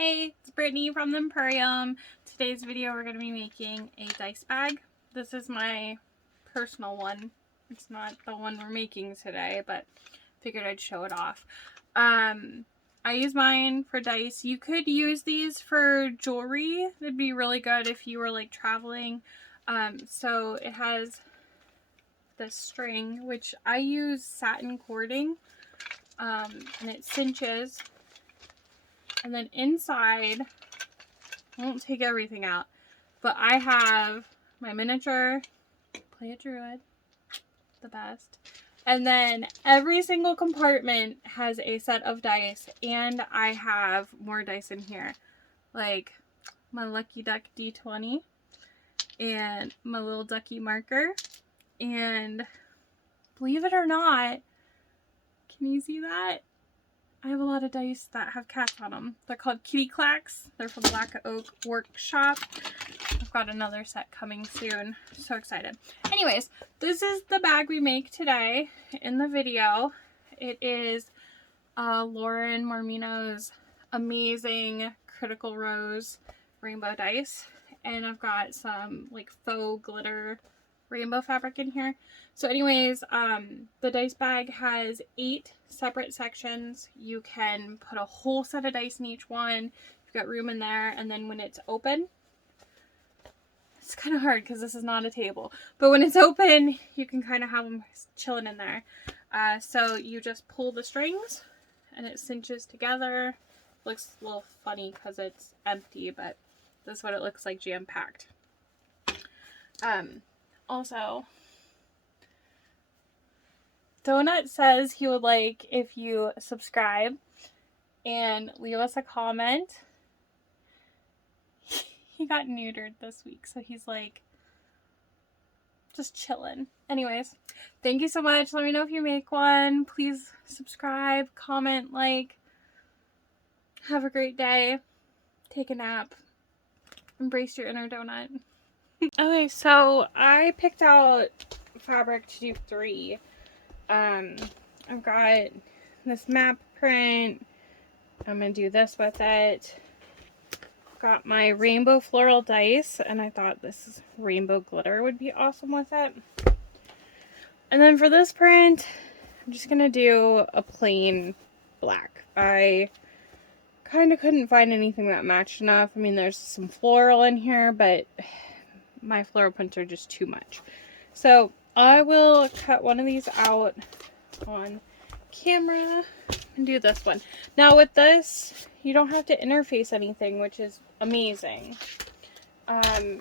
Hey, it's Brittany from the Emporium. Today's video we're going to be making a dice bag. This is my personal one. It's not the one we're making today, but figured I'd show it off. I use mine for dice. You could use these for jewelry. It'd be really good if you were like traveling. So it has this string, which I use satin cording, and it cinches. And then inside, I won't take everything out, but I have my miniature, play a druid, the best. And then every single compartment has a set of dice, and I have more dice in here. Like my Lucky Duck D20, and my little ducky marker, and believe it or not, can you see that? I have a lot of dice that have cats on them. They're called Kitty Clacks. They're from Black Oak Workshop. I've got another set coming soon. So excited. Anyways, this is the bag we make today in the video. It is Lauren Mormino's amazing Critical Rose rainbow dice. And I've got some like faux glitter rainbow fabric in here. So anyways, the dice bag has 8 separate sections. You can put a whole set of dice in each one. You've got room in there, and then when it's open, it's kind of hard because this is not a table, but when it's open, you can kind of have them chilling in there. So you just pull the strings and it cinches together. Looks a little funny because it's empty, but this is what it looks like jam-packed. Also, Donut says he would like if you subscribe and leave us a comment. He got neutered this week, so he's like just chilling. Anyways, thank you so much. Let me know if you make one. Please subscribe, comment, like. Have a great day. Take a nap. Embrace your inner donut. Okay, so I picked out fabric to do 3. I've got this map print. I'm gonna do this with it. Got my rainbow floral dice, and I thought this rainbow glitter would be awesome with it. And then for this print, I'm just gonna do a plain black. I kind of couldn't find anything that matched enough. I mean, there's some floral in here, but my floral prints are just too much. So I will cut one of these out on camera and do this one. Now with this, you don't have to interface anything, which is amazing. The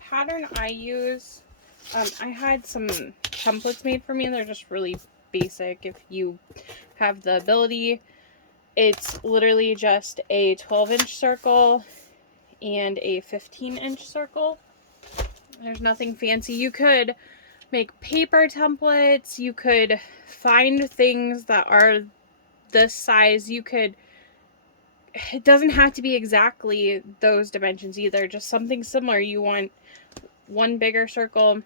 pattern I use, I had some templates made for me, and they're just really basic. If you have the ability, it's literally just a 12-inch circle and a 15-inch circle. There's nothing fancy. You could make paper templates. You could find things that are this size. You could, it doesn't have to be exactly those dimensions either. Just something similar. You want one bigger circle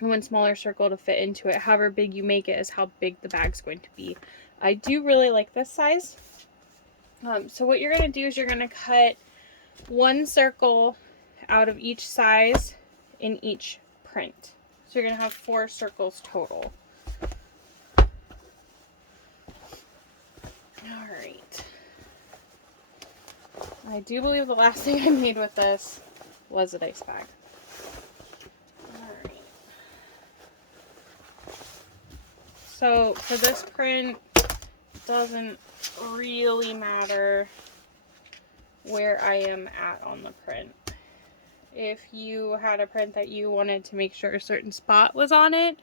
and one smaller circle to fit into it. However big you make it is how big the bag's going to be. I do really like this size. So what you're going to do is you're going to cut one circle out of each size in each print. So you're going to have 4 circles total. Alright. I do believe the last thing I made with this was a dice bag. Alright. So for this print, it doesn't really matter where I am at on the print. If you had a print that you wanted to make sure a certain spot was on it,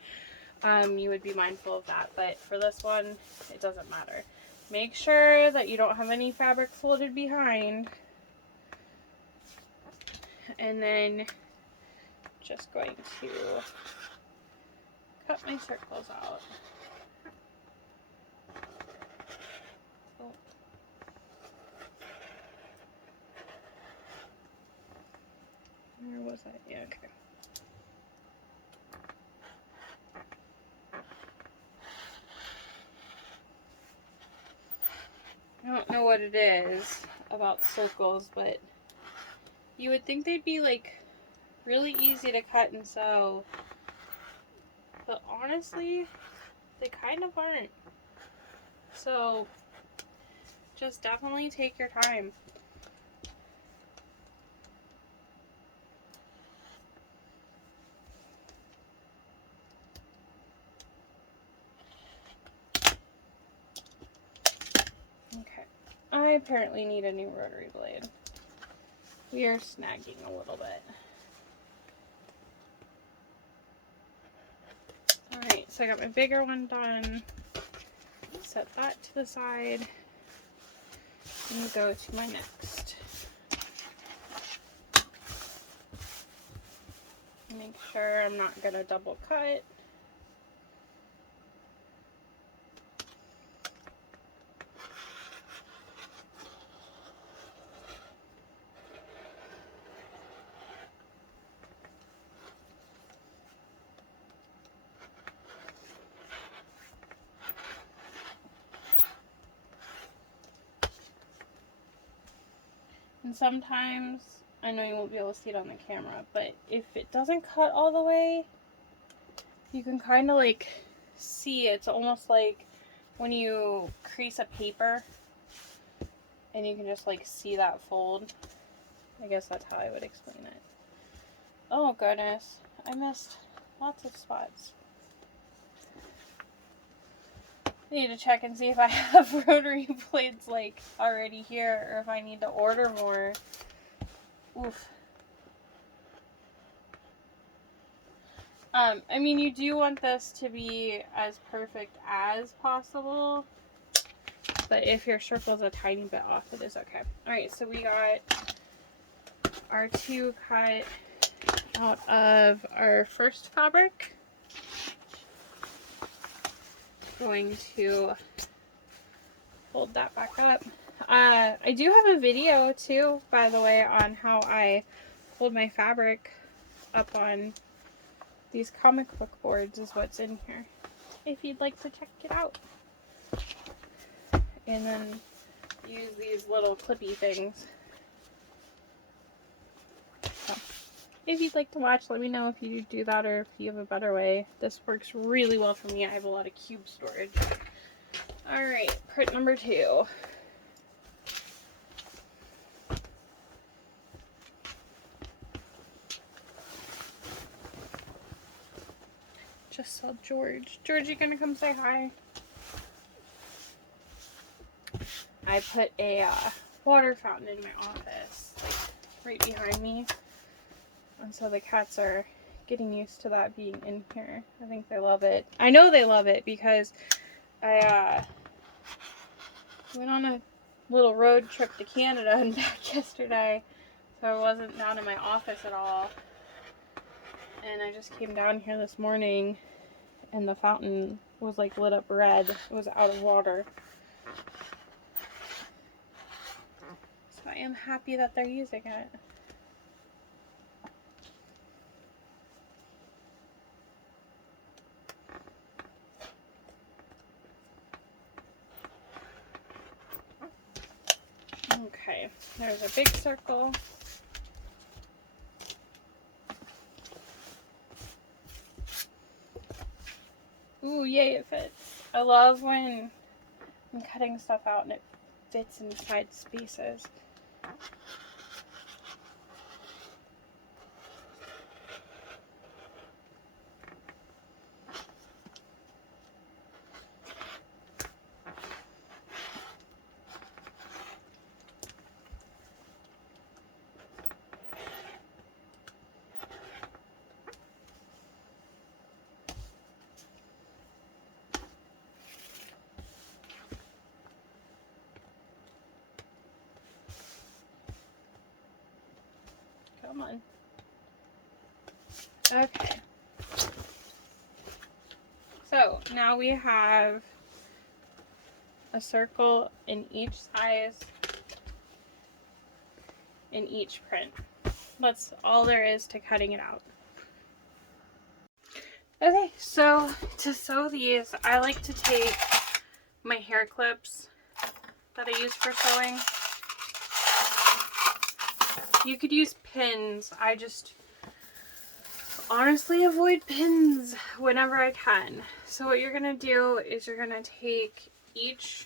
you would be mindful of that. But for this one, it doesn't matter. Make sure that you don't have any fabric folded behind. And then just going to cut my circles out. Where was that? Yeah, okay. I don't know what it is about circles, but you would think they'd be like really easy to cut and sew, but honestly, they kind of aren't. So just definitely take your time. Okay, I apparently need a new rotary blade. We are snagging a little bit. Alright, so I got my bigger one done. Set that to the side and go to my next. Make sure I'm not going to double cut. And sometimes, I know you won't be able to see it on the camera, but if it doesn't cut all the way, you can kind of like see it's almost like when you crease a paper and you can just like see that fold. I guess that's how I would explain it. Oh goodness, I missed lots of spots. I need to check and see if I have rotary blades like already here or if I need to order more. Oof. I mean, you do want this to be as perfect as possible, but if your circle's a tiny bit off, it is okay. Alright, so we got our two cut out of our first fabric. Going to fold that back up. I do have a video too, by the way, on how I fold my fabric up on these comic book boards is what's in here, if you'd like to check it out. And then use these little clippy things. So, if you'd like to watch, let me know if you do that or if you have a better way. This works really well for me. I have a lot of cube storage. Alright, print number 2. Just saw George. George, you gonna come say hi? I put a water fountain in my office, like right behind me. And so the cats are getting used to that being in here. I think they love it. I know they love it because I went on a little road trip to Canada and back yesterday. So I wasn't down in my office at all. And I just came down here this morning and the fountain was like lit up red. It was out of water. So I am happy that they're using it. Okay, there's a big circle. Ooh, yay, it fits. I love when I'm cutting stuff out and it fits inside spaces. Come on. Okay. So now we have a circle in each size in each print. That's all there is to cutting it out. Okay, so to sew these, I like to take my hair clips that I use for sewing. You could use pins. I just honestly avoid pins whenever I can. So what you're going to do is you're going to take each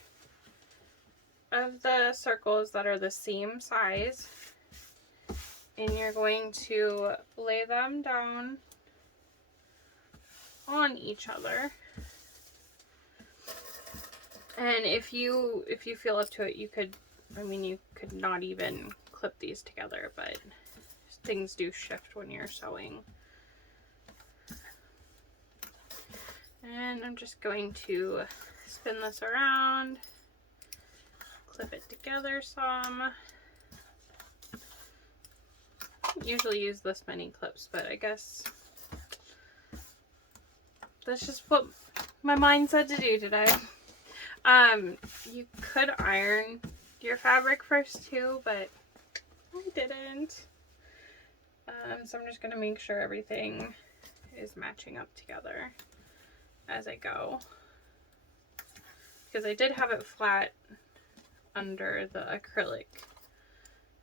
of the circles that are the same size and you're going to lay them down on each other. And if you feel up to it, you could, I mean, you could not even clip these together, but things do shift when you're sewing. And I'm just going to spin this around, clip it together some. I don't usually use this many clips, but I guess that's just what my mind said to do today. You could iron your fabric first too, but I didn't. So I'm just going to make sure everything is matching up together as I go. Because I did have it flat under the acrylic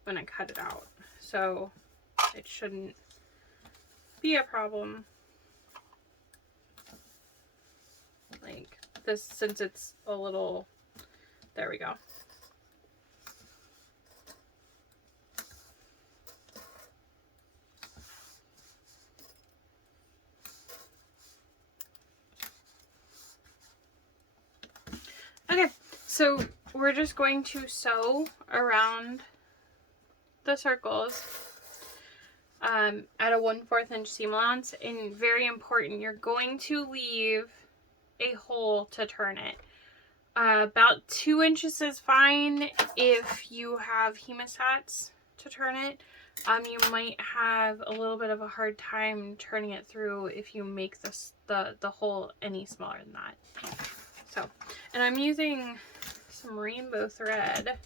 when I cut it out. So it shouldn't be a problem. Like this, since it's a little, there we go. Okay, so we're just going to sew around the circles at a 1/4 inch seam allowance, and very important, you're going to leave a hole to turn it. About 2 inches is fine if you have hemostats to turn it. You might have a little bit of a hard time turning it through if you make this the hole any smaller than that. So, and I'm using some rainbow thread.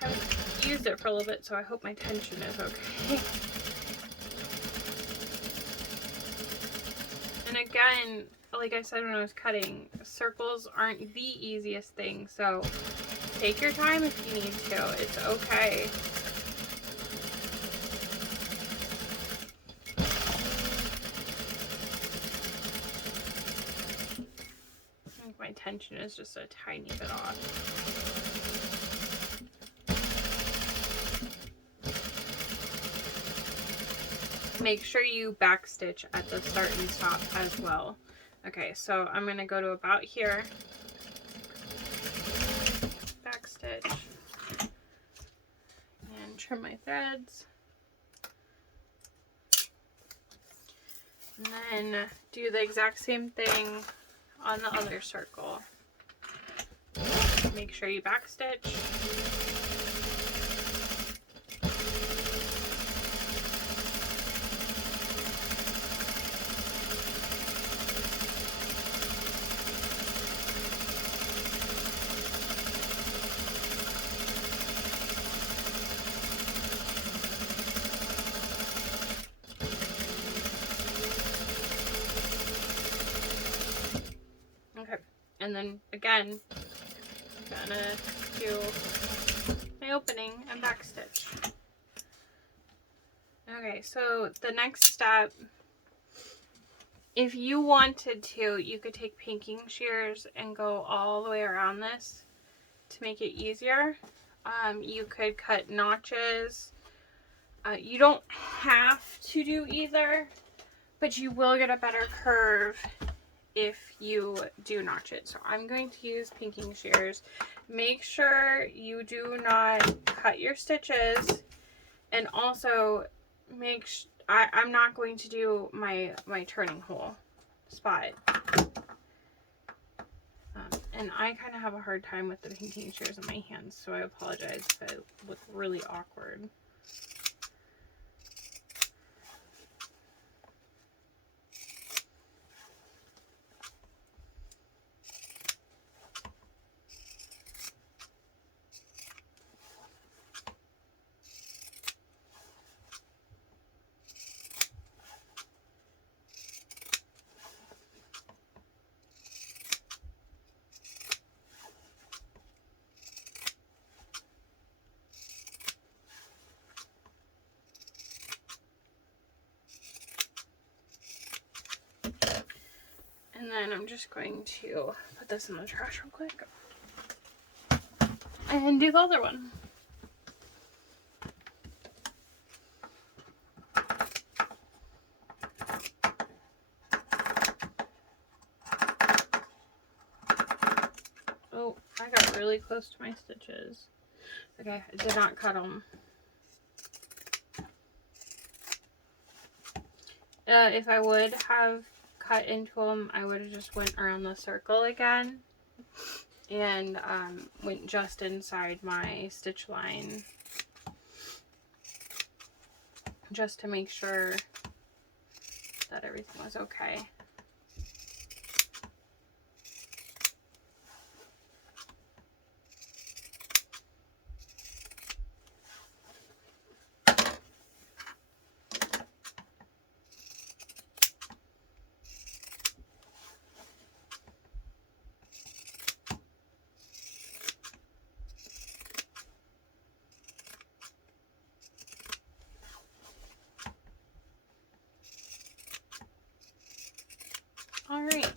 I haven't used it for a little bit, so I hope my tension is okay. And again, like I said when I was cutting, circles aren't the easiest thing, so take your time if you need to. It's okay. I think my tension is just a tiny bit off. Make sure you backstitch at the start and stop as well. Okay, so I'm going to go to about here, backstitch, and trim my threads. And then do the exact same thing on the other circle. Make sure you backstitch. Okay, and then again, I'm gonna do my opening and backstitch. Okay, so the next step, if you wanted to, you could take pinking shears and go all the way around this to make it easier. You could cut notches. You don't have to do either, but you will get a better curve if you do notch it. So I'm going to use pinking shears. Make sure you do not cut your stitches, and also make sure I'm not going to do my turning hole spot. And I kind of have a hard time with the pinking shears in my hands, so I apologize if I look really awkward. And I'm just going to put this in the trash real quick and do the other one. Oh, I got really close to my stitches. Okay, I did not cut them. If I would have cut into them, I would have just went around the circle again and went just inside my stitch line just to make sure that everything was okay. Alright,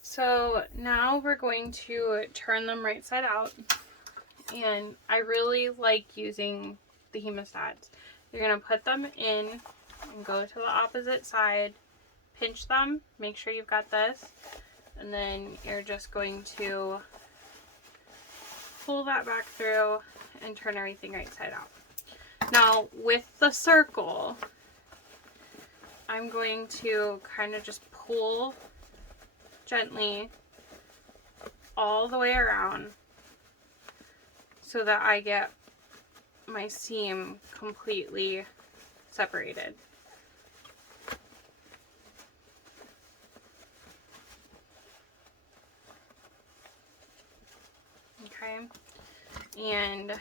so now we're going to turn them right side out, and I really like using the Hemostats. You're going to put them in and go to the opposite side, pinch them, make sure you've got this, and then you're just going to pull that back through and turn everything right side out. Now with the circle, I'm going to kind of just pull gently all the way around so that I get my seam completely separated. Okay, and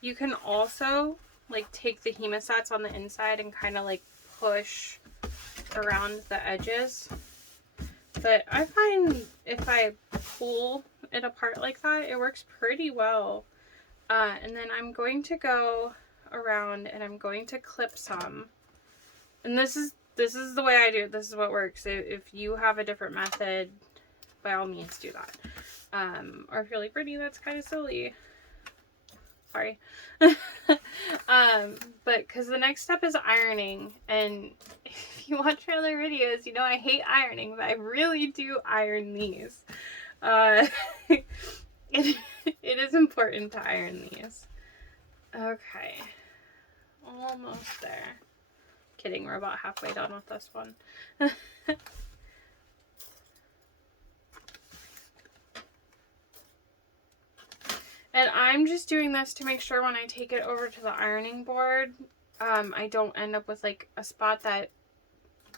you can also like take the Hemostats on the inside and kind of like push around the edges. But I find if I pull it apart like that, it works pretty well. And then I'm going to go around and I'm going to clip some. And this is the way I do it. This is what works. If you have a different method, by all means do that. Or if you're like, Brittany, that's kind of silly. Sorry. But because the next step is ironing, and if you watch my other videos, you know I hate ironing, but I really do iron these. It is important to iron these. Okay, almost there. Kidding, we're about halfway done with this one. And I'm just doing this to make sure when I take it over to the ironing board, I don't end up with like a spot that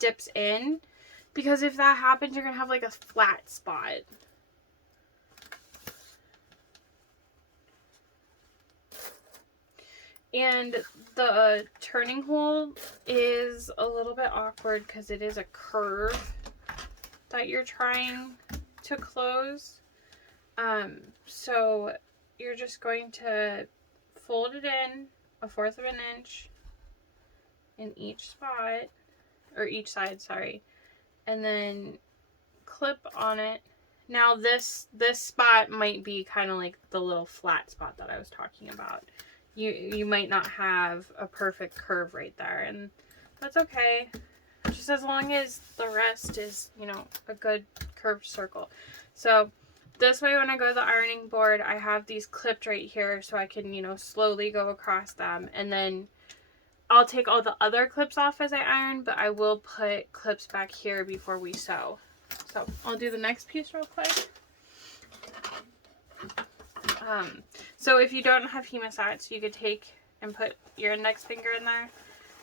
dips in. Because if that happens, you're going to have like a flat spot. And the turning hole is a little bit awkward because it is a curve that you're trying to close. So you're just going to fold it in 1/4 of an inch in each spot, or each side, sorry, and then clip on it. Now this spot might be kind of like the little flat spot that I was talking about. You might not have a perfect curve right there, and that's okay. Just as long as the rest is, you know, a good curved circle. So this way, when I go to the ironing board, I have these clipped right here so I can, you know, slowly go across them. And then I'll take all the other clips off as I iron, but I will put clips back here before we sew. So I'll do the next piece real quick. So if you don't have Hemostats, you could take and put your index finger in there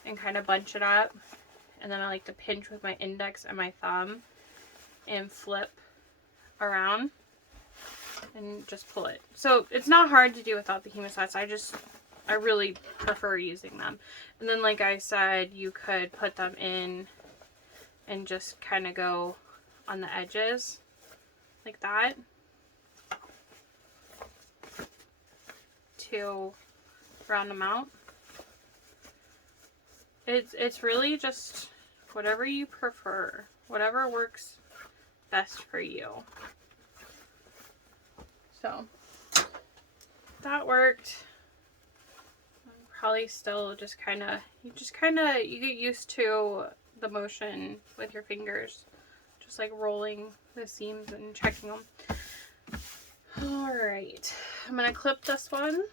and kind of bunch it up. And then I like to pinch with my index and my thumb and flip around and just pull it. So it's not hard to do without the Hemostats. I really prefer using them. And then like I said, you could put them in and just kind of go on the edges like that to round them out. It's really just whatever you prefer, whatever works best for you. So that worked. Probably still just kind of, you get used to the motion with your fingers, just like rolling the seams and checking them. All right, I'm gonna clip this one.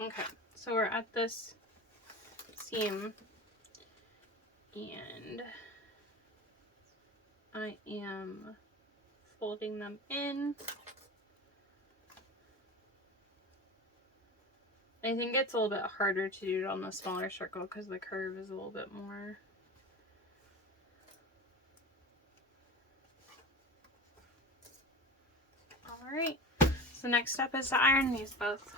Okay, so we're at this seam and I am folding them in. I think it's a little bit harder to do it on the smaller circle because the curve is a little bit more. Alright, so next step is to iron these both.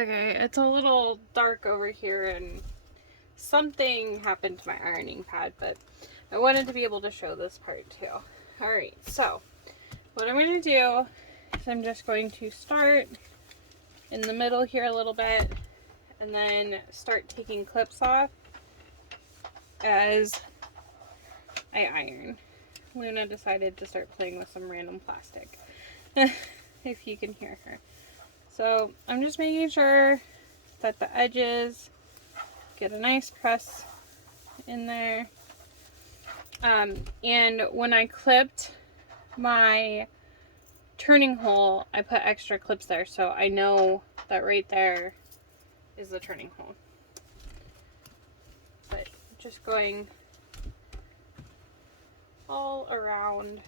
Okay, it's a little dark over here and something happened to my ironing pad, but I wanted to be able to show this part too. Alright, so what I'm going to do is I'm just going to start in the middle here a little bit and then start taking clips off as I iron. Luna decided to start playing with some random plastic, if you can hear her. So I'm just making sure that the edges get a nice press in there. And when I clipped my turning hole, I put extra clips there so I know that right there is the turning hole. But just going all around,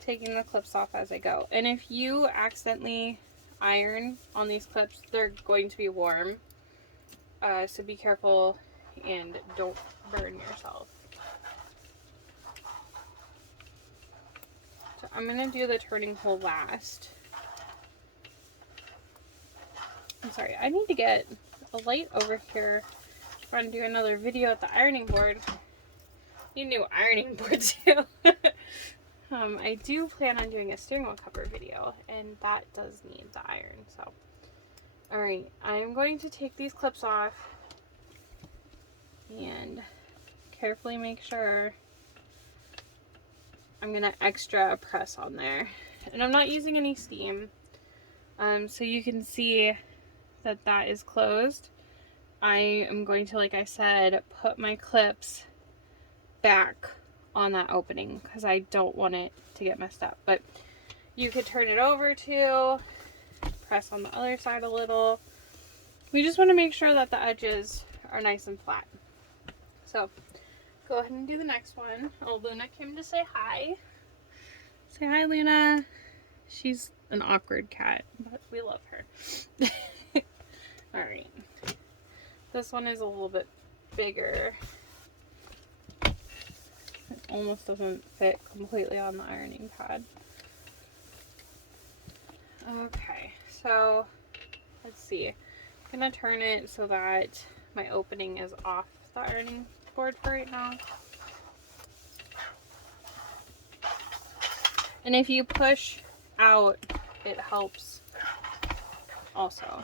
taking the clips off as I go. And if you accidentally iron on these clips, they're going to be warm, so be careful and don't burn yourself. So I'm going to do the turning hole last. I'm sorry, I need to get a light over here. I'm going to do another video at the ironing board. Need a new ironing board too. I do plan on doing a steering wheel cover video, and that does need the iron. So, alright, I'm going to take these clips off and carefully make sure I'm going to extra press on there. And I'm not using any steam, so you can see that that is closed. I am going to, like I said, put my clips back on that opening because I don't want it to get messed up. But you could turn it over too, press on the other side a little. We just want to make sure that the edges are nice and flat. So go ahead and do the next one. Oh, Luna came to say hi. Say hi, Luna. She's an awkward cat, but we love her. Alright. This one is a little bit bigger. It almost doesn't fit completely on the ironing pad. Okay, so let's see. I'm going to turn it so that my opening is off the ironing board for right now. And if you push out, it helps also,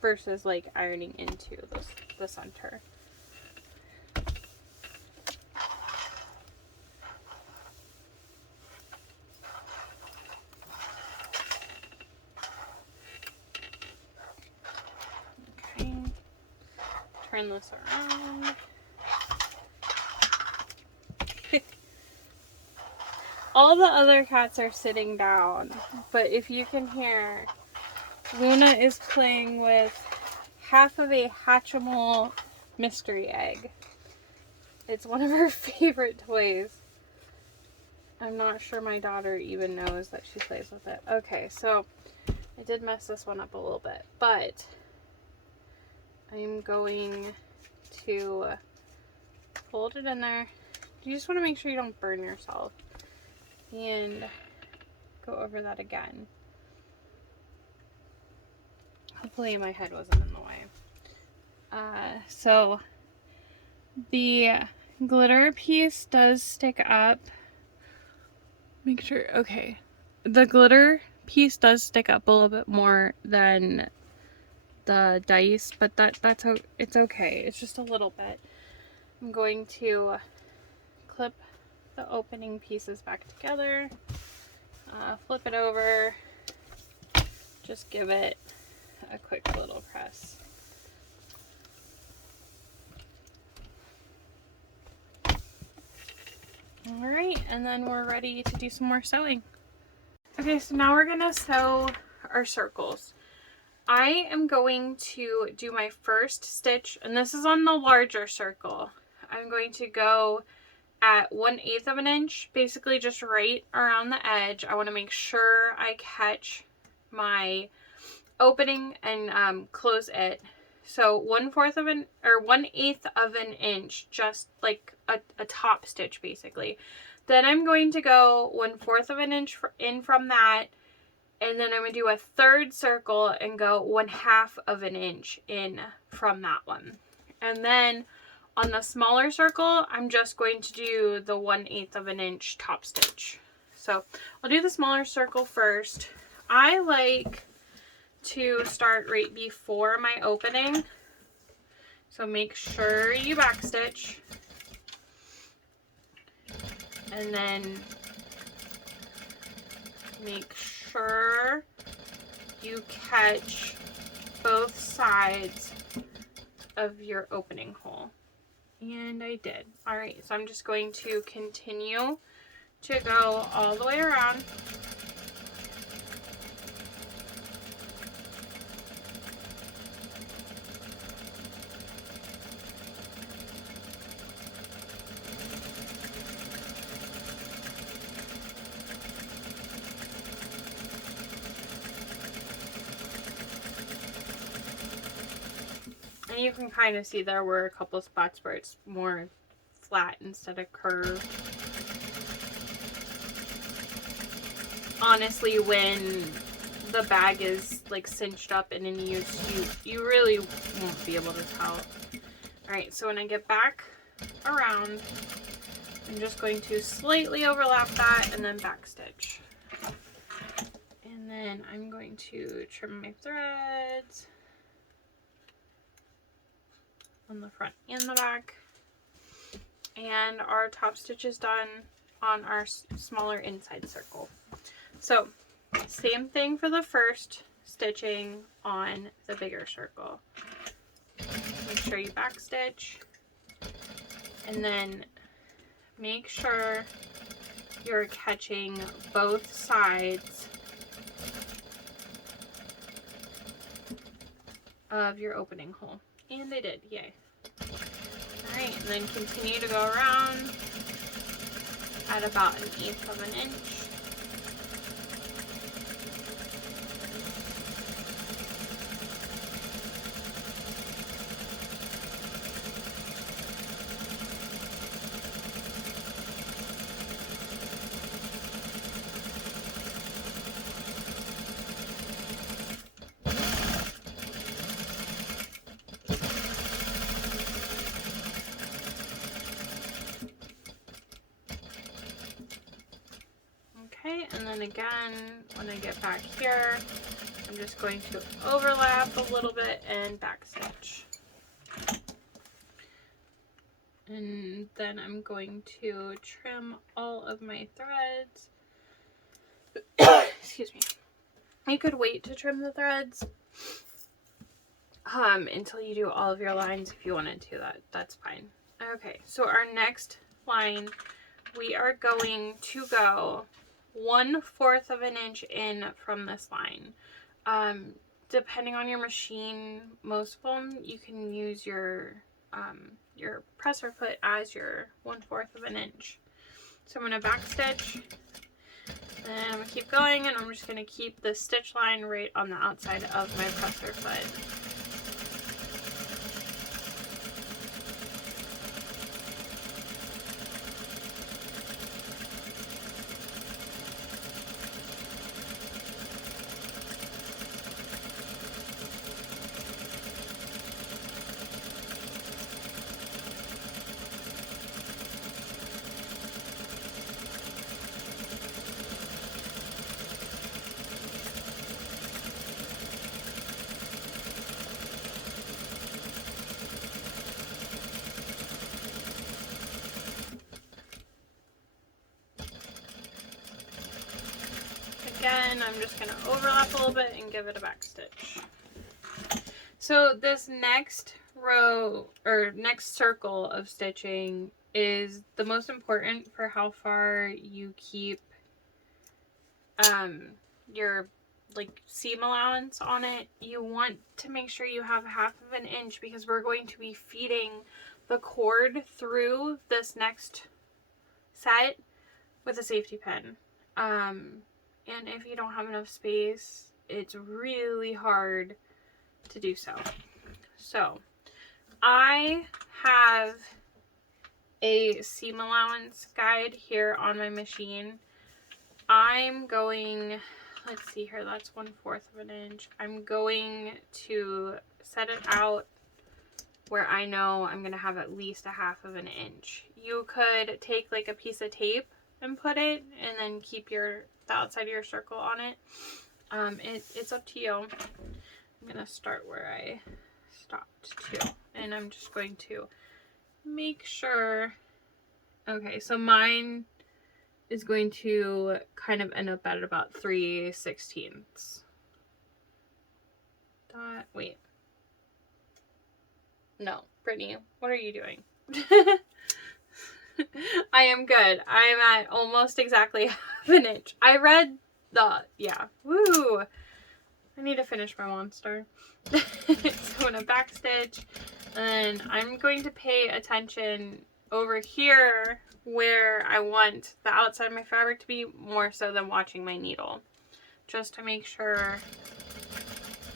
versus like ironing into the center. Okay, turn this around. All the other cats are sitting down, but if you can hear, Luna is playing with half of a Hatchimal mystery egg. It's one of her favorite toys. I'm not sure my daughter even knows that she plays with it. Okay, so I did mess this one up a little bit, but I'm going to fold it in there. You just want to make sure you don't burn yourself. And go over that again. Hopefully my head wasn't in the way. So the glitter piece does stick up. Make sure, okay. The glitter piece does stick up a little bit more than the dice, but it's okay. It's just a little bit. I'm going to clip the opening pieces back together, flip it over, just give it a quick little press. Alright, and then we're ready to do some more sewing. Okay, so now we're gonna sew our circles. I am going to do my first stitch, and this is on the larger circle. I'm going to go at 1/8 of an inch, basically just right around the edge. I want to make sure I catch my opening and close it. So 1/8 of an inch, just like a top stitch basically. Then I'm going to go 1/4 of an inch in from that, and then I'm going to do a third circle and go 1/2 of an inch in from that one. And then on the smaller circle, I'm just going to do the 1/8 of an inch top stitch. So I'll do the smaller circle first. I like to start right before my opening. So make sure you backstitch. And then make sure you catch both sides of your opening hole. And I did. Alright, so I'm just going to continue to go all the way around. And you can kind of see there were a couple of spots where it's more flat instead of curved. Honestly, when the bag is like cinched up and in use, you really won't be able to tell. Alright, so when I get back around, I'm just going to slightly overlap that and then backstitch. And then I'm going to trim my threads on the front and the back. And our top stitch is done on our smaller inside circle. So same thing for the first stitching on the bigger circle. Make sure you backstitch, and then make sure you're catching both sides of your opening hole. And I did, yay. Alright, and then continue to go around at about 1/8 of an inch. Okay, and then again, when I get back here, I'm just going to overlap a little bit and backstitch. And then I'm going to trim all of my threads. Excuse me. You could wait to trim the threads until you do all of your lines if you wanted to. That's fine. Okay, so our next line, we are going to go 1/4 of an inch in from this line. Depending on your machine, most of them you can use your presser foot as your 1/4 of an inch. So I'm going to back stitch, and I'm going to keep going, and I'm just going to keep the stitch line right on the outside of my presser foot. Again, I'm just going to overlap a little bit and give it a back stitch. So this next row or next circle of stitching is the most important for how far you keep your like seam allowance on it. You want to make sure you have 1/2 inch because we're going to be feeding the cord through this next set with a safety pin. And if you don't have enough space, it's really hard to do so. So I have a seam allowance guide here on my machine. I'm going, let's see here, that's 1/4 inch. I'm going to set it out where I know I'm going to have at least 1/2 inch. You could take like a piece of tape and put it, and then keep the outside of your circle on it. It's up to you. I'm going to start where I stopped too, and I'm just going to make sure. Okay, so mine is going to kind of end up at about 3/16. Wait. No, Brittany, what are you doing? I am good. I'm at almost exactly 1/2 inch. I read yeah. Woo! I need to finish my monster. So I'm going to back stitch, and I'm going to pay attention over here where I want the outside of my fabric to be, more so than watching my needle. Just to make sure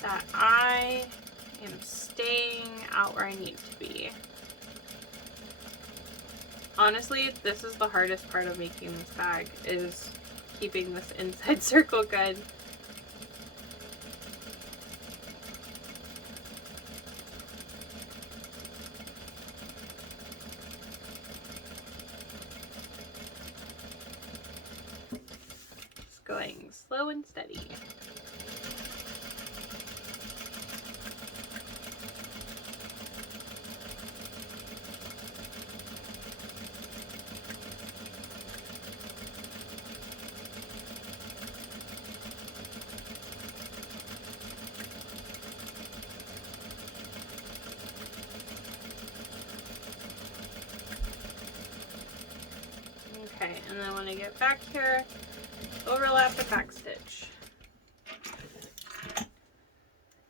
that I am staying out where I need to be. Honestly, this is the hardest part of making this bag, is keeping this inside circle good. Just going slow and steady. Okay, and then when I get back here, overlap the back stitch.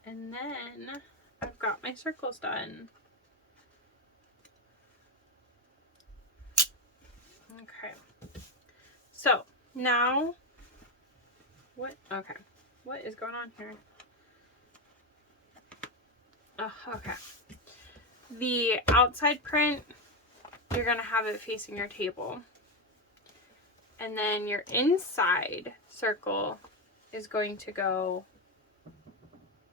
And then I've got my circles done. Okay. So now, what is going on here? Oh, okay. The outside print, you're going to have it facing your table. And then your inside circle is going to go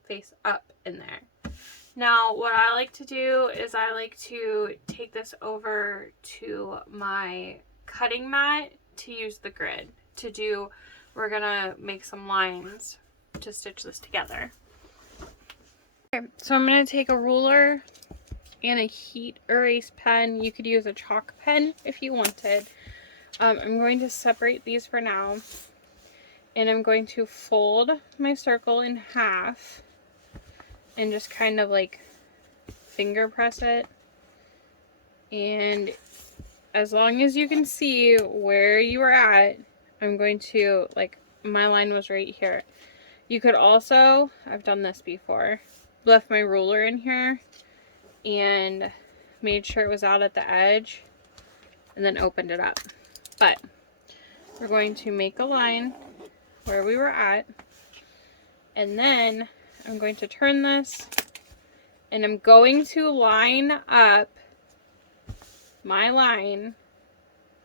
face up in there. Now, what I like to do is I like to take this over to my cutting mat to use the grid to do, we're gonna make some lines to stitch this together. Okay, so I'm gonna take a ruler and a heat erase pen. You could use a chalk pen if you wanted. I'm going to separate these for now, and I'm going to fold my circle in half and just kind of like finger press it. And as long as you can see where you are at, I'm going to, like, my line was right here. You could also, I've done this before, left my ruler in here and made sure it was out at the edge, and then opened it up. But we're going to make a line where we were at, and then I'm going to turn this, and I'm going to line up my line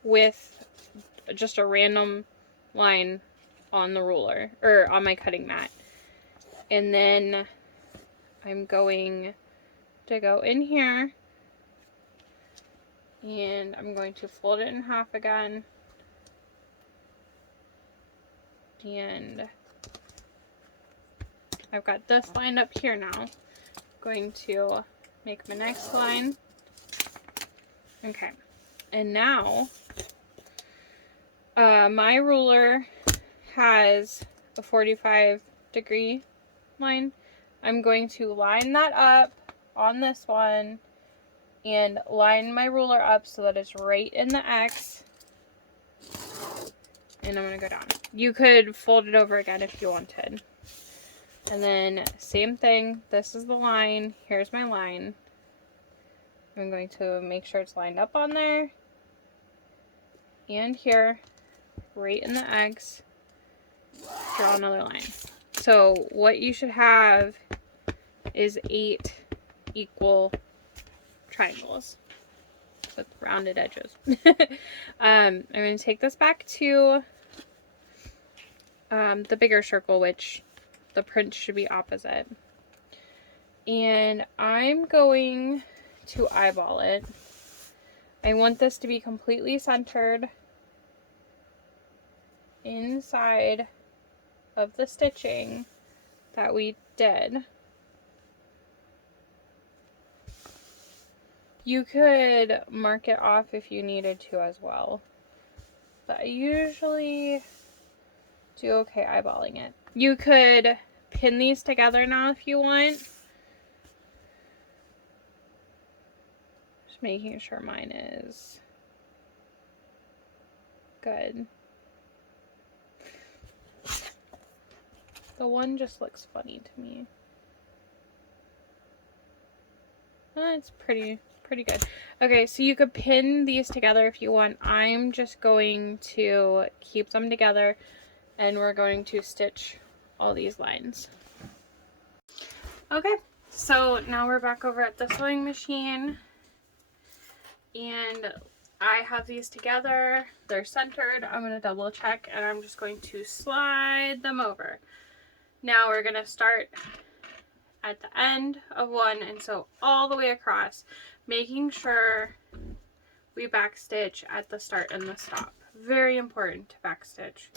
with just a random line on the ruler, or on my cutting mat. And then I'm going to go in here, and I'm going to fold it in half again. And I've got this lined up here now. I'm going to make my next line. Okay, and now my ruler has a 45-degree line. I'm going to line that up on this one and line my ruler up so that it's right in the X. And I'm going to go down. You could fold it over again if you wanted. And then same thing. This is the line. Here's my line. I'm going to make sure it's lined up on there. And here, right in the X, draw another line. So what you should have is 8 equal triangles with rounded edges. I'm going to take this back to the bigger circle, which the print should be opposite. And I'm going to eyeball it. I want this to be completely centered inside of the stitching that we did. You could mark it off if you needed to as well, but I usually do okay eyeballing it. You could pin these together now if you want. Just making sure mine is good. The one just looks funny to me. It's pretty good. Okay, so you could pin these together if you want. I'm just going to keep them together, and we're going to stitch all these lines. Okay, so now we're back over at the sewing machine, and I have these together. They're centered. I'm going to double check, and I'm just going to slide them over. Now we're going to start at the end of one and sew all the way across, making sure we backstitch at the start and the stop. Very important to backstitch.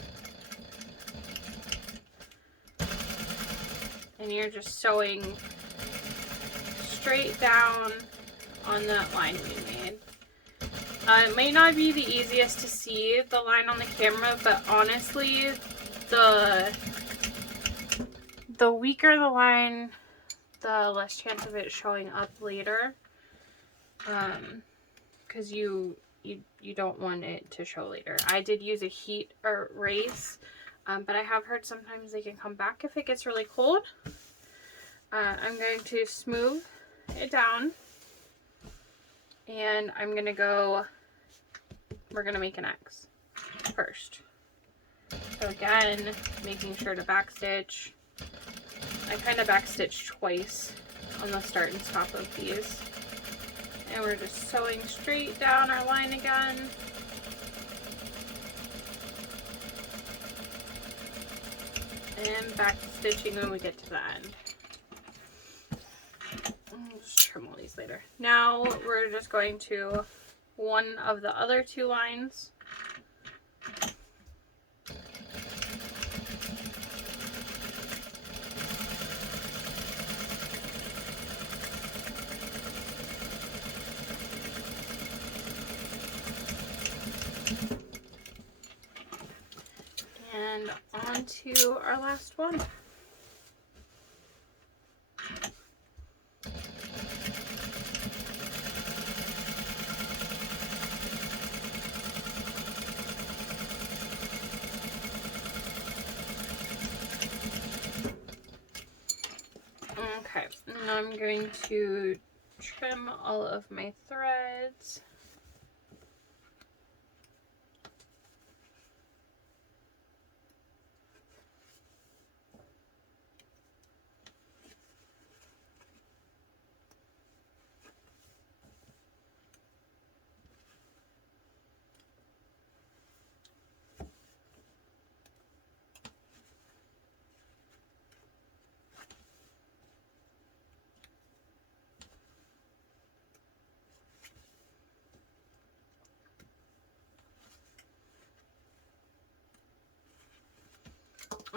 And you're just sewing straight down on that line we made. It might not be the easiest to see the line on the camera, but honestly, the weaker the line, the less chance of it showing up later, because you don't want it to show later. I did use a heat erase, but I have heard sometimes they can come back if it gets really cold. I'm going to smooth it down, and we're going to make an X first. So again, making sure to backstitch. I kind of backstitch twice on the start and stop of these. And we're just sewing straight down our line again. And backstitching when we get to the end. I'll just trim all these later. Now we're just going to one of the other two lines. And on to our last one. Okay, and I'm going to trim all of my threads.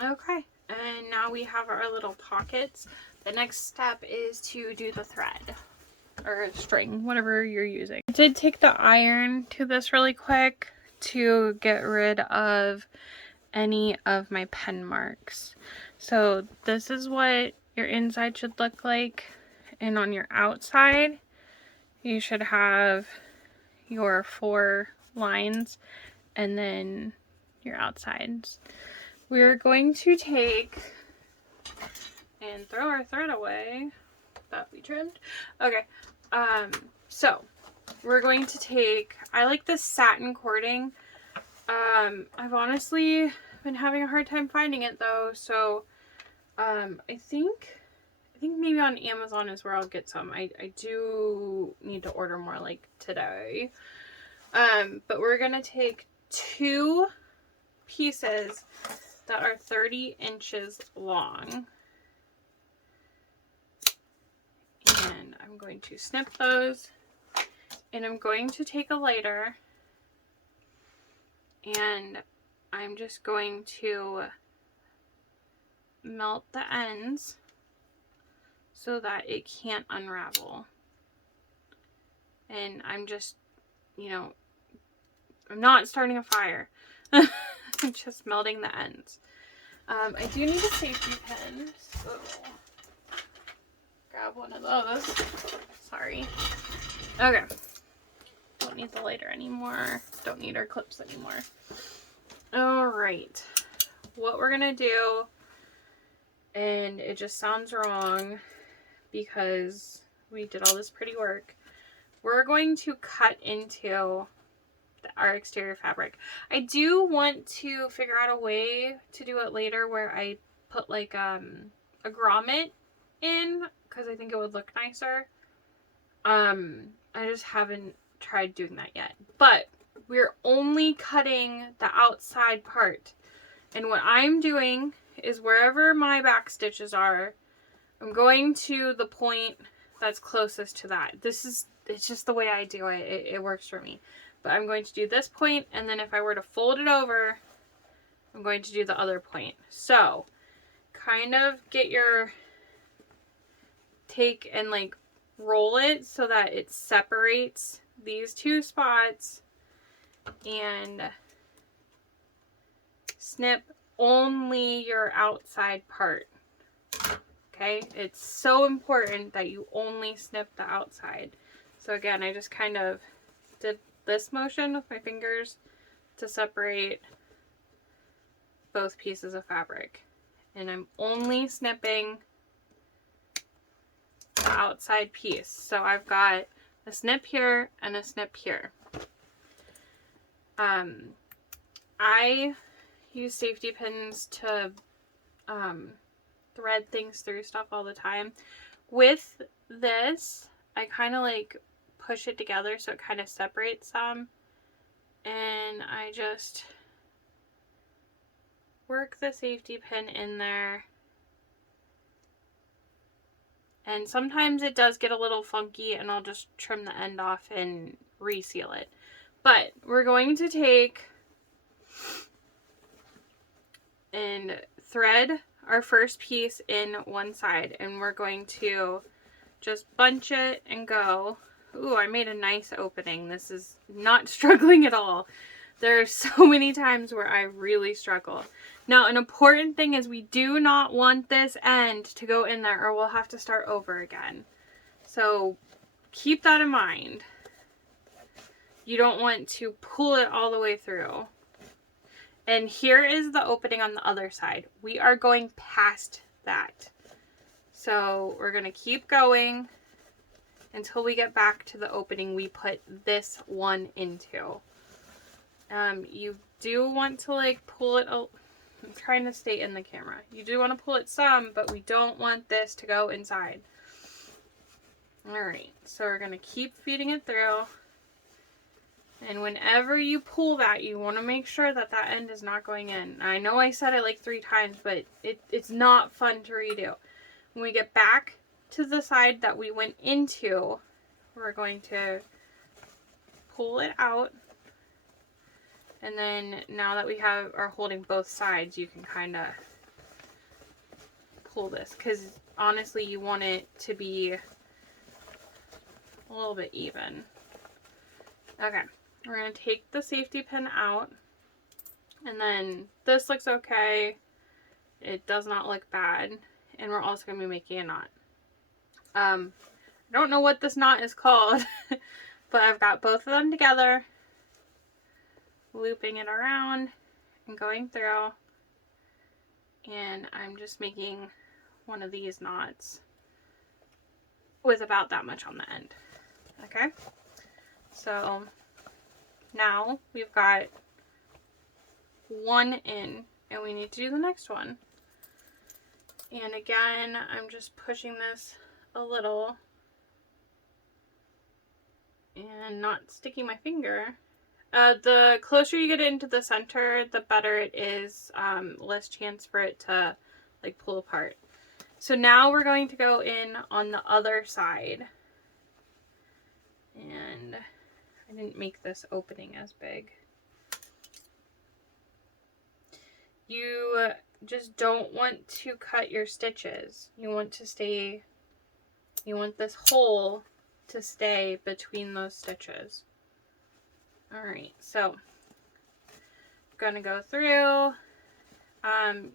Okay, and now we have our little pockets. The next step is to do the thread or string, whatever you're using. I did take the iron to this really quick to get rid of any of my pen marks. So this is what your inside should look like, and on your outside you should have your 4 lines and then your outsides. We're going to take and throw our thread away that we trimmed. Okay, so we're going to take, I like this satin cording. I've honestly been having a hard time finding it though, so I think maybe on Amazon is where I'll get some. I do need to order more like today. But we're gonna take 2 pieces that are 30 inches long. And I'm going to snip those, and I'm going to take a lighter and I'm just going to melt the ends so that it can't unravel. And I'm just, you know, I'm not starting a fire. I'm just melting the ends. I do need a safety pin, so grab one of those. Sorry. Okay. Don't need the lighter anymore. Don't need our clips anymore. Alright. What we're gonna do, and it just sounds wrong because we did all this pretty work, we're going to cut into our exterior fabric. I do want to figure out a way to do it later where I put like a grommet in, because I think it would look nicer. I just haven't tried doing that yet. But we're only cutting the outside part. And what I'm doing is wherever my back stitches are, I'm going to the point that's closest to that. It's just the way I do it. It works for me. But I'm going to do this point, and then if I were to fold it over, I'm going to do the other point. So, kind of get your, take and like roll it so that it separates these 2 spots, and snip only your outside part. Okay, it's so important that you only snip the outside. So again, I just kind of did this motion with my fingers to separate both pieces of fabric, and I'm only snipping the outside piece. So I've got a snip here and a snip here. I use safety pins to thread things through stuff all the time. With this, I kind of like push it together so it kind of separates some, and I just work the safety pin in there. And sometimes it does get a little funky, and I'll just trim the end off and reseal it. But we're going to take and thread our first piece in one side, and we're going to just bunch it and go. Ooh, I made a nice opening. This is not struggling at all. There are so many times where I really struggle. Now, an important thing is we do not want this end to go in there, or we'll have to start over again. So keep that in mind. You don't want to pull it all the way through. And here is the opening on the other side. We are going past that. So we're going to keep going until we get back to the opening we put this one into. You do want to like pull it, I'm trying to stay in the camera. You do want to pull it some, but we don't want this to go inside. Alright, so we're going to keep feeding it through. And whenever you pull that, you want to make sure that that end is not going in. I know I said it like 3 times, but it's not fun to redo. When we get back to the side that we went into, we're going to pull it out. And then now that we are holding both sides, you can kind of pull this, because honestly you want it to be a little bit even. Okay, we're going to take the safety pin out, and then this looks okay. It does not look bad, and we're also going to be making a knot. I don't know what this knot is called, but I've got both of them together, looping it around and going through, and I'm just making one of these knots with about that much on the end. Okay, so now we've got one in, and we need to do the next one. And again, I'm just pushing this a little and not sticking my finger. The closer you get into the center, the better it is, less chance for it to like pull apart. So now we're going to go in on the other side, and I didn't make this opening as big. You just don't want to cut your stitches. You want this hole to stay between those stitches. Alright, so I'm gonna go through.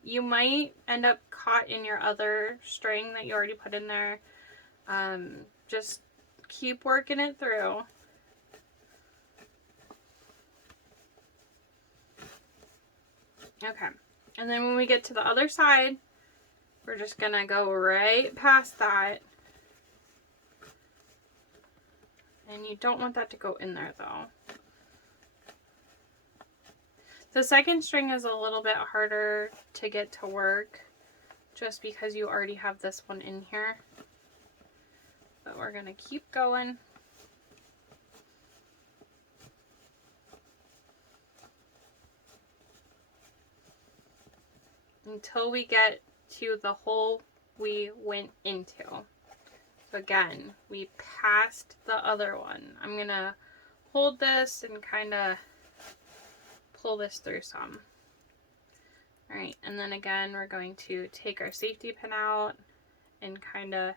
You might end up caught in your other string that you already put in there. Just keep working it through. Okay, and then when we get to the other side, we're just gonna go right past that. And you don't want that to go in there though. The second string is a little bit harder to get to work just because you already have this one in here. But we're gonna keep going. Until we get to the hole we went into. So again, we passed the other one. I'm gonna hold this and kind of pull this through some. Alright, and then again, we're going to take our safety pin out and kind of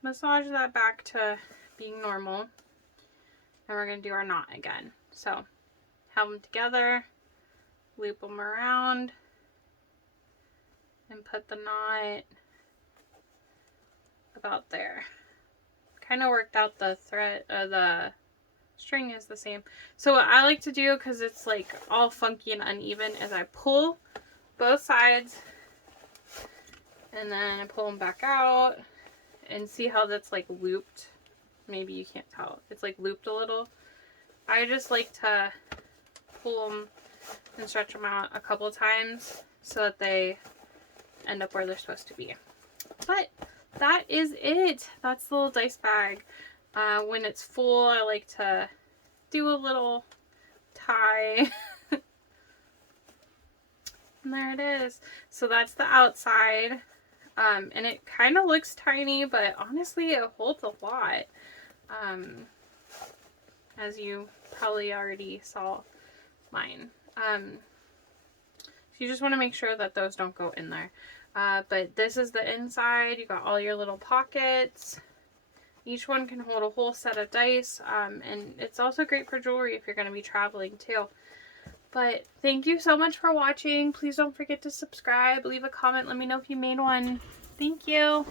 massage that back to being normal. And we're going to do our knot again. So, have them together, loop them around, and put the knot about there. Kind of worked out the thread, the string is the same. So what I like to do, because it's like all funky and uneven, is I pull both sides and then I pull them back out, and see how that's like looped. Maybe you can't tell. It's like looped a little. I just like to pull them and stretch them out a couple times so that they end up where they're supposed to be. But that is it. That's the little dice bag. When it's full, I like to do a little tie. And there it is. So that's the outside. And it kind of looks tiny, but honestly it holds a lot. As you probably already saw mine. So you just want to make sure that those don't go in there. But this is the inside. You got all your little pockets. Each one can hold a whole set of dice. And it's also great for jewelry if you're going to be traveling too. But thank you so much for watching. Please don't forget to subscribe. Leave a comment. Let me know if you made one. Thank you.